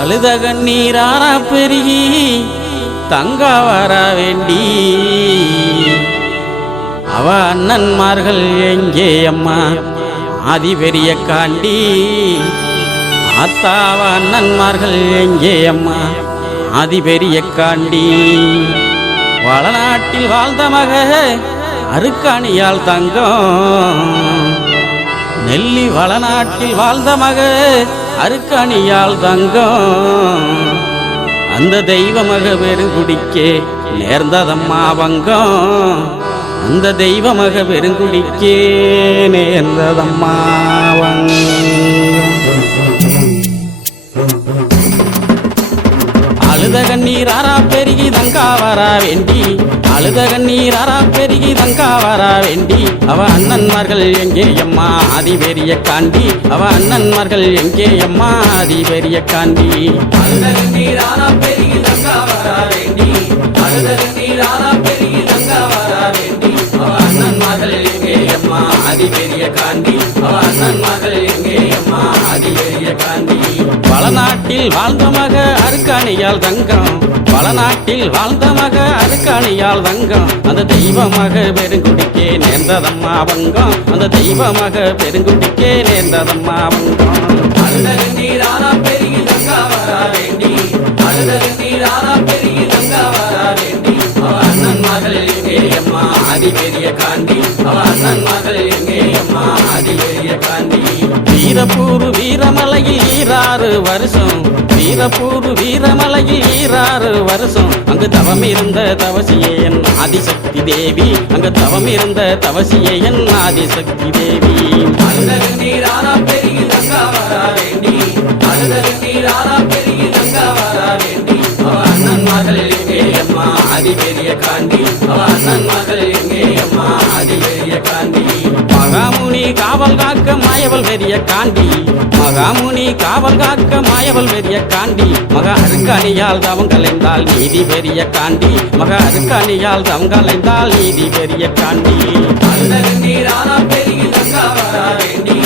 அழுத கண்ணீரான பெருகி தங்க வர வேண்டி அவ அண்ணன்மார்கள் எங்கே அம்மா ஆதி பெரிய காண்டி ஆத்தாவ அண்ணன்மார்கள் எங்கே அம்மா ஆதி பெரிய காண்டி வளநாட்டில் வாழ்ந்த மக அருக்காணியால் தங்கம் நெல்லி வளநாட்டில் வாழ்ந்த மக அருக்காணியால் தங்கம் அந்த தெய்வ மக பெருங்குடிக்கே நேர்ந்ததம்மா வங்கம் அந்த தெய்வ மக பெருங்குடிக்கே நேர்ந்ததம்மா வங்கம் அழுத கண்ணீராரா பெருகி தங்கா வரா வேண்டி அழுத கண்ணீராரா பெருகி தங்கா வரா வேண்டி அவ அண்ணன்மார்கள் எங்கே அம்மா ஆதி பெரிய காண்டி அவ அண்ணன்மார்கள் எங்கே அம்மா ஆதி பெரிய காண்டி அழுத கண்ணீராரா பெருகி தங்கா வரா வேண்டி அழுத கண்ணீராரா பெருகி தங்கா வரா வேண்டி அவ அண்ணன்மார்கள் எங்கே அம்மா ஆதி பெரிய காண்டி அவ அண்ணன்மார்கள் எங்கே அம்மா ஆதி பெரிய காண்டி வளநாட்டில் வாழ்ந்த மக அருக்காணியால் தங்கம் வளநாட்டில் வாழ்ந்த மக அருக்காணியால் தங்கம் அந்த தெய்வ மக பெருங்குடிக்கே நேர்ந்ததம்மா வங்கம் அந்த தெய்வ மக பெருங்குடிக்கே நேர்ந்ததம்மா வங்கம் அழுத கண்ணீராரா பெருகி தங்கா வரா வேண்டி அழுத கண்ணீராரா பெருகி தங்கா வரா வேண்டி அவ அண்ணன்மார்கள் எங்கே அம்மா ஆதி பெரிய காண்டி அவ அண்ணன்மார்கள் எங்கே அம்மா ஆதி பெரிய காண்டி வீரப்பூர் வீரமலையில் 6 வருஷம் வீரப்பூர் வீரமலையில் 6 வருஷம் அங்கு தவம் இருந்த தவசியே என் ஆதிசக்தி தேவி அங்கு தவம் இருந்த தவசியே என் ஆதிசக்தி தேவி அழுத கண்ணீராரா பெருகி தங்கா வரா வேண்டி அழுத கண்ணீராரா பெருகி தங்கா வரா வேண்டி அவ அண்ணன்மார்கள் எங்கே அம்மா ஆதி பெரிய காண்டி அவ அண்ணன்மார்கள் எங்கே அம்மா ஆதி பெரிய காண்டி மகாமுனி காவல் காக்க மாயவள் பெரிய காண்டி மகாமுனி காவல் காக்க மாயவள் பெரிய காண்டி மக அருக்காணியால் தவம் கலைந்தால் நீதி பெரிய காண்டி மக அருக்காணியால் தவம் கலைந்தால் நீதி பெரிய காண்டி அழுத கண்ணீராரா பெருகி தங்கா வரா வேண்டி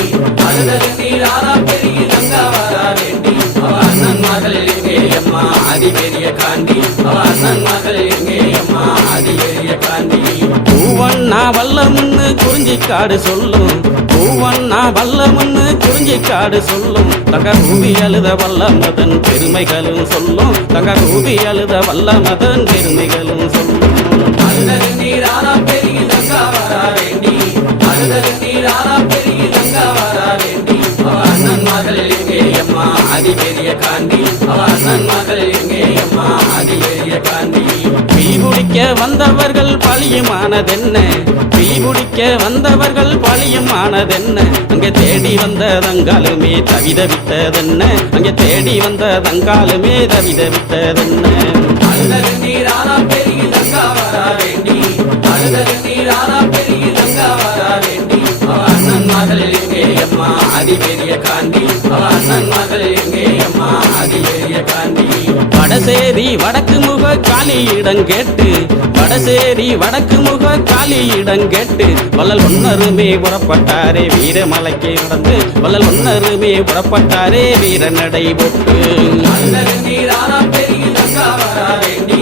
அழுத கண்ணீராரா பெருகி தங்கா வரா வேண்டி அவ அண்ணன்மார்கள் எங்கே அம்மா ஆதி பெரிய காண்டி அவ அண்ணன்மார்கள் எங்கே அம்மா ஆதி பெரிய காண்டி பூவண்ணா வல்லமுன்னு குறிஞ்சிக்காடு சொல்லும் பூவண்ணா வல்லமுன்னு குறிஞ்சிக்காடு சொல்லும் தங்க ரூபி அழுத வல்லமதன் பெருமைகளும் சொல்லும் தங்க ரூபி அழுத வல்லமதன் பெருமைகளும் சொல்லும் அழுத கண்ணீராரா பெருகி தங்கா வரா வேண்டி அழுத கண்ணீராரா பெருகி தங்கா வரா வேண்டி அவ அண்ணன்மார்கள் எங்கே அம்மா ஆதி பெரிய காண்டி அவ அண்ணன்மார்கள் எங்கே அம்மா ஆதி பெரிய காண்டி பீபுடிக்க வந்தவர்கள் பழியுமானதென்ன பீபுடிக்க வந்தவர்கள் பழியுமானதென்ன அங்கே தேடி வந்த தங்காலுமே தவிதவித்ததென்ன அங்கே தேடி வந்த தங்காலுமே தவிதவித்ததென்ன அழுத கண்ணீராரா பெருகி தங்கா வரா வேண்டி அழுத கண்ணீராரா பெருகி தங்கா வரா வேண்டி அவ அண்ணன்மார்கள் எங்கே அம்மா ஆதி பெரிய காண்டி அவ அண்ணன்மார்கள் எங்கே அம்மா ஆதி பெரிய காண்டி வடசேரி வடக்கு முக காலியிடம் கேட்டு வடசேரி வடக்கு முக காலியிடம் கேட்டு வள்ளல் ஒன்னருமே புறப்பட்டாரே வீரமலைக்கு நடந்து வள்ளல் ஒன்னருமே புறப்பட்டாரே வீர நடை போட்டு அழுத கண்ணீராரா பெருகி தங்கா வரா வேண்டி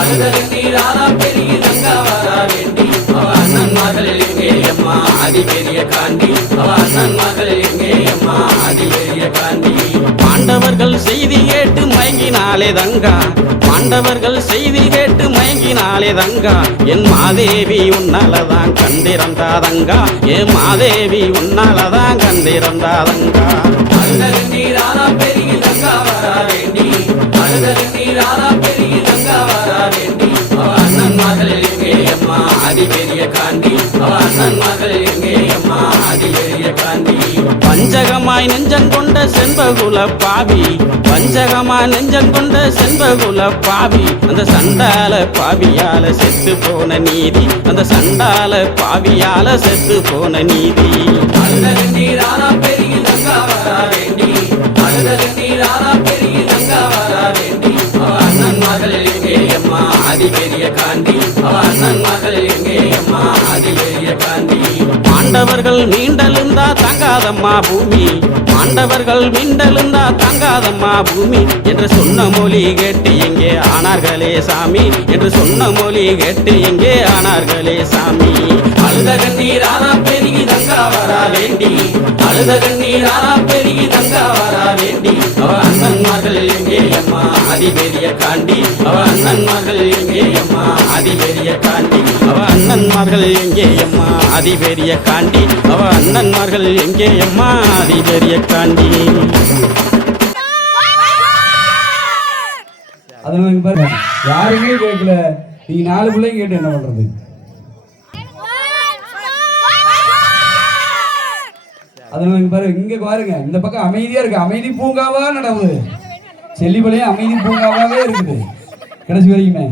அழுத கண்ணீராரா பெருகி தங்கா வரா வேண்டி அவ அண்ணன்மார்கள் எங்கே அம்மா ஆதி பெரிய காண்டி அவ அண்ணன்மார்கள் எங்கே அம்மா ஆதி பெரிய காண்டி பாண்டவர்கள் செய்தி கேட்டு மயங்கினாலே தங்கா பாண்டவர்கள் செய்தி கேட்டு மயங்கினாலே தங்கா என் மாதேவி உன்னாலதான் கண்டிருந்தாதங்கா என் மாதேவி உன்னாலதான் கண்டிருந்தாதங்கா அழுத கண்ணீராரா பெருகி தங்கா வரா வேண்டி அழுத கண்ணீராரா பெருகி தங்கா வரா வேண்டி அவ அண்ணன்மார்கள் எங்கே அம்மா ஆதி பெரிய காண்டி அவ அண்ணன்மார்கள் எங்கே அம்மா ஆதி பெரிய காண்டி பஞ்சகமாய் நெஞ்சங்கொண்ட செண்பகுல பாவி பஞ்சகமாய் நெஞ்சங்கொண்ட செண்பகுல பாவி அந்த சண்டால பாவியால செத்து போன நீதி அந்த சண்டால பாவியால செத்து போன நீதி அழுத கண்ணீராரா பெருகி தங்கா வரா வேண்டி அழுத கண்ணீராரா பெருகி தங்கா வரா வேண்டி அவ அண்ணன்மார்கள் எங்கே அம்மா ஆதி பெரிய காண்டி அவ அண்ணன்மார்கள் எங்கே அம்மா ஆதி பெரிய காண்டி மாண்டவர்கள் மீண்டெழுந்தா தாங்காதம்மா பூமி, மாண்டவர்கள் மீண்டெழுந்தா தாங்காதம்மா பூமி என்று சொன்ன மொழி கேட்டு எங்கே ஆனார்களே சாமி, என்று சொன்ன மொழி கேட்டு எங்கே ஆனார்களே சாமி. அழுத கண்ணீர் ஆனா பெருகி தங்கா வரா வேண்டி, அழுத கண்ணீர் ஆனா பெருகி தங்கா வரா வேண்டி, அவ அண்ணன்மார்கள் எங்கே அம்மா அதிபெரிய காண்டி, அவ அண்ணன்மார்கள் எங்கே அம்மா அதிபெரிய காண்டி, அவ அண்ணன்மார்கள் எங்கே அம்மா அதிபெரிய காண்டி, அவ அண்ணன்மார்கள் எங்கே அம்மா அதிபெரிய காண்டி. அதனால பாருங்க யாருமே கேட்கல, நீங்க 4 பிள்ளைங்க கேட்டு என்ன பண்றது? அதனால பாருங்க இங்க பாருங்க, இந்த பக்கம் அமைதியா இருக்கு, அமைதி பூங்காவா நடவுது. செல்லிபாளையம் அமைதி பூங்காவாவே இருக்குது கடைசி வரைக்குமே.